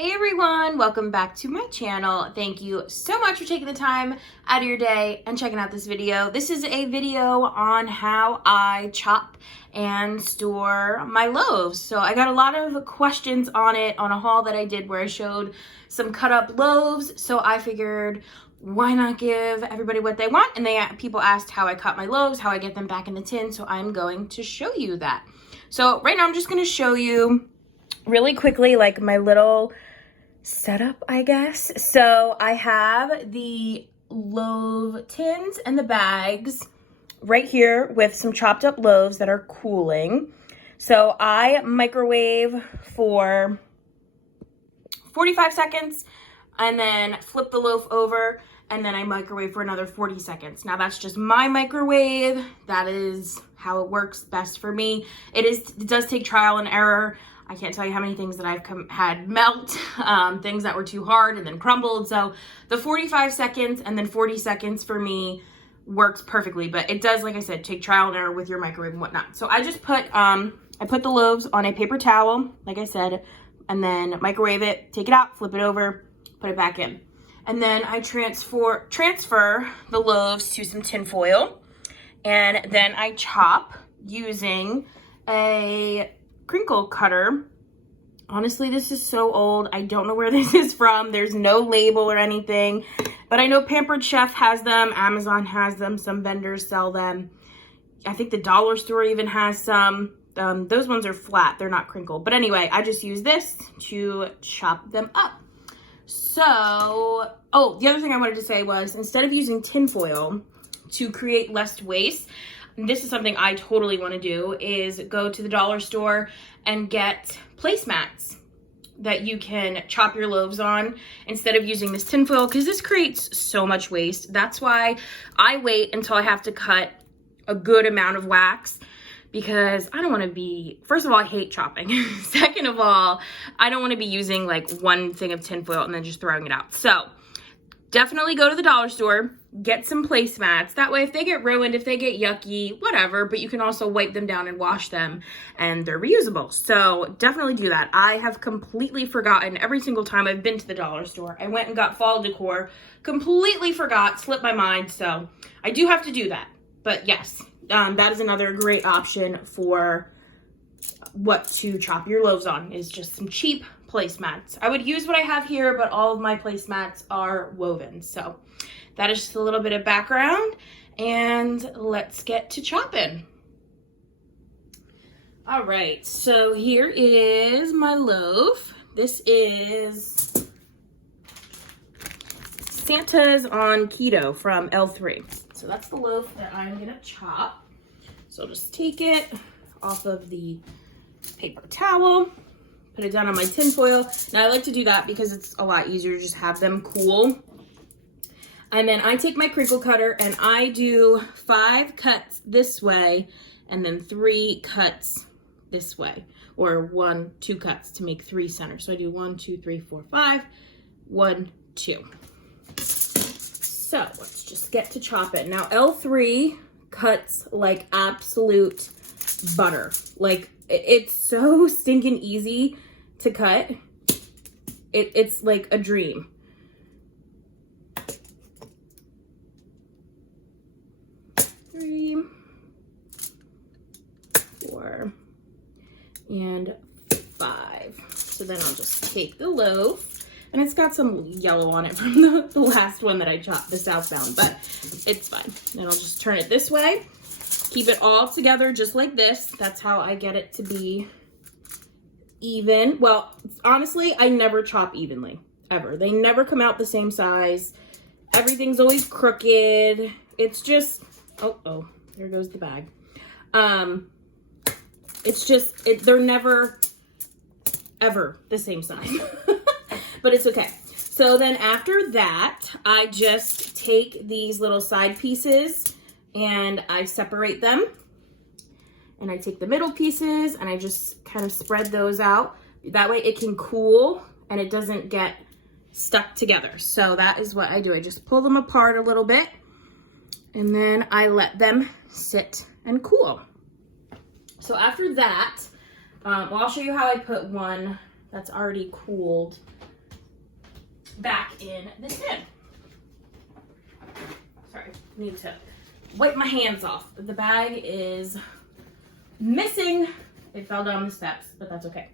Hey everyone, welcome back to my channel. Thank you so much for taking the time out of your day and checking out this video. This is a video on how I chop and store my loaves. So I got a lot of questions on it on a haul that I did where I showed some cut up loaves. So I figured why not give everybody what they want? And people asked how I cut my loaves, how I get them back in the tin. So I'm going to show you that. So right now I'm just going to show you really quickly like my little setup, I guess. So I have the loaf tins and the bags right here with some chopped up loaves that are cooling. So I microwave for 45 seconds and then flip the loaf over and then I microwave for another 40 seconds. Now that's just my microwave. That is how it works best for me. It does take trial and error. I can't tell you how many things that I've had melt, things that were too hard and then crumbled. So the 45 seconds and then 40 seconds for me works perfectly. But it does, like I said, take trial and error with your microwave and whatnot. So I just put, I put the loaves on a paper towel, like I said, and then microwave it, take it out, flip it over, put it back in. And then I transfer the loaves to some tin foil. And then I chop using a crinkle cutter. Honestly, this is so old. I don't know where this is from. There's no label or anything, but I know Pampered Chef has them. Amazon has them. Some vendors sell them. I think the dollar store even has some. Those ones are flat. They're not crinkled. But anyway, I just use this to chop them up. So, oh, the other thing I wanted to say was instead of using tin foil to create less waste, this is something I totally want to do, is go to the dollar store and get placemats that you can chop your loaves on instead of using this tin foil, because this creates so much waste. That's why I wait until I have to cut a good amount of wax, because I don't want to be, first of all, I hate chopping. Second of all, I don't want to be using like one thing of tin foil and then just throwing it out. So definitely go to the dollar store, get some placemats. That way, if they get ruined, if they get yucky, whatever, but you can also wipe them down and wash them and they're reusable. So definitely do that. I have completely forgotten every single time I've been to the dollar store. I went and got fall decor, completely forgot, slipped my mind. So I do have to do that. But yes, that is another great option for what to chop your loaves on, is just some cheap placemats. I would use what I have here, but all of my placemats are woven. So that is just a little bit of background, and let's get to chopping. All right, so here is my loaf. This is Santa's on Keto from L3. So that's the loaf that I'm gonna chop. So I'll just take it off of the paper towel, put it down on my tin foil. Now I like to do that because it's a lot easier to just have them cool. And then I take my crinkle cutter and I do 5 cuts this way and then 3 cuts this way, or 2 cuts to make 3 centers. So I do 1, 2, 3, 4, 5, 1, 2. So let's just get to chop it. Now L3 cuts like absolute butter. Like it's so stinking easy to cut. It's like a dream. 3, 4, and 5. So then I'll just take the loaf, and it's got some yellow on it from the last one that I chopped, the southbound, but it's fine. Then I'll just turn it this way. Keep it all together just like this. That's how I get it to be even. Well, honestly, I never chop evenly, ever. They never come out the same size. Everything's always crooked. It's just, oh, there goes the bag. It's just, they're never, ever the same size. But it's okay. So then after that, I just take these little side pieces and I separate them. And I take the middle pieces and I just kind of spread those out. That way it can cool and it doesn't get stuck together. So that is what I do. I just pull them apart a little bit and then I let them sit and cool. So after that, well, I'll show you how I put one that's already cooled back in the tin. Sorry, need to wipe my hands off. The bag is missing. It fell down the steps, but that's okay.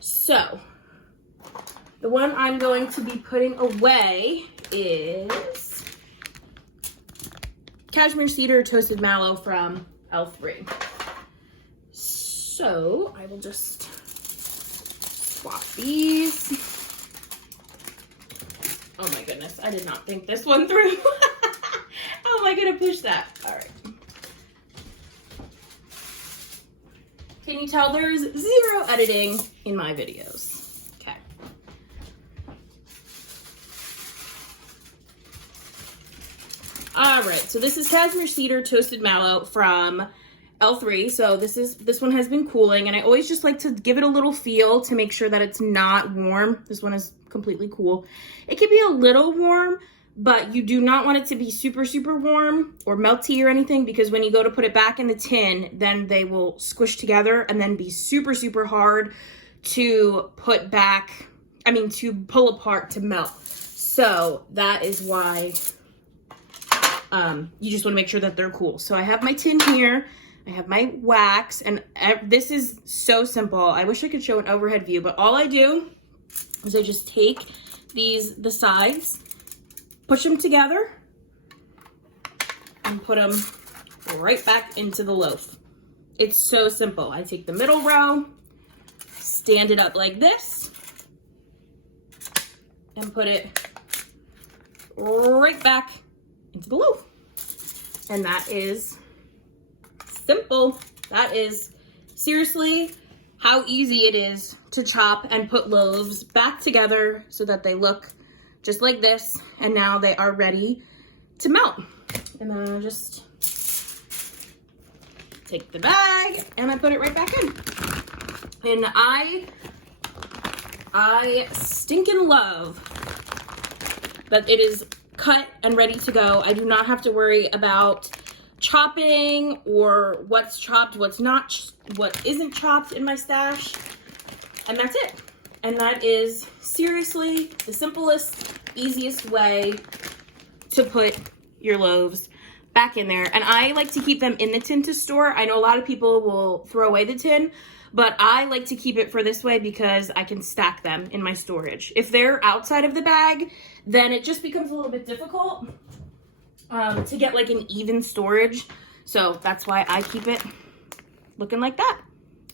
So, the one I'm going to be putting away is Cashmere Cedar Toasted Mallow from L3. So, I will just swap these. Oh my goodness, I did not think this one through. How am I gonna push that? All right. Can you tell there's zero editing in my videos? Okay. All right, so this is Cashmere Cedar Toasted Mallow from L3. So this one has been cooling, and I always just like to give it a little feel to make sure that it's not warm. This one is completely cool. It can be a little warm, but you do not want it to be super, super warm or melty or anything, because when you go to put it back in the tin, then they will squish together and then be super, super hard to put back, to pull apart to melt. So that is why you just want to make sure that they're cool. So I have my tin here. I have my wax, and this is so simple. I wish I could show an overhead view, but all I do is I just take the sides, push them together, and put them right back into the loaf. It's so simple. I take the middle row, stand it up like this, and put it right back into the loaf. And that is simple. That is seriously how easy it is to chop and put loaves back together so that they look just like this, and now they are ready to melt. And then I just take the bag and I put it right back in. And I stinking love that it is cut and ready to go. I do not have to worry about chopping or what's chopped, what's not, what isn't chopped in my stash. And that's it. And that is seriously the simplest, easiest way to put your loaves back in there. And I like to keep them in the tin to store. I know a lot of people will throw away the tin, but I like to keep it for this way because I can stack them in my storage. If they're outside of the bag, then it just becomes a little bit difficult to get like an even storage. So that's why I keep it looking like that.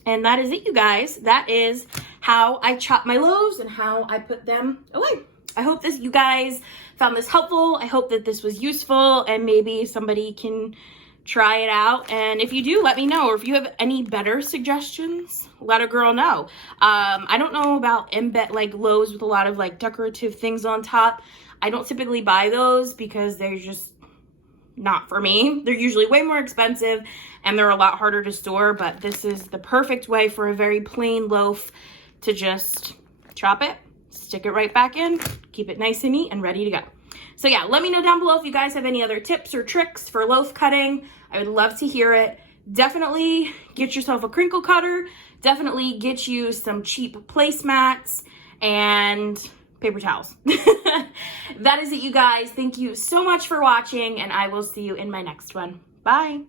And that is it, you guys. That is how I chop my loaves and how I put them away. I hope you guys found this helpful. I hope that this was useful and maybe somebody can try it out. And if you do, let me know. Or if you have any better suggestions, let a girl know. I don't know about loaves with a lot of like decorative things on top. I don't typically buy those because they're just not for me. They're usually way more expensive and they're a lot harder to store, but this is the perfect way for a very plain loaf to just chop it, stick it right back in, keep it nice and neat and ready to go. So yeah, let me know down below if you guys have any other tips or tricks for loaf cutting. I would love to hear it. Definitely get yourself a crinkle cutter. Definitely get you some cheap placemats and paper towels. That is it, you guys. Thank you so much for watching, and I will see you in my next one. Bye.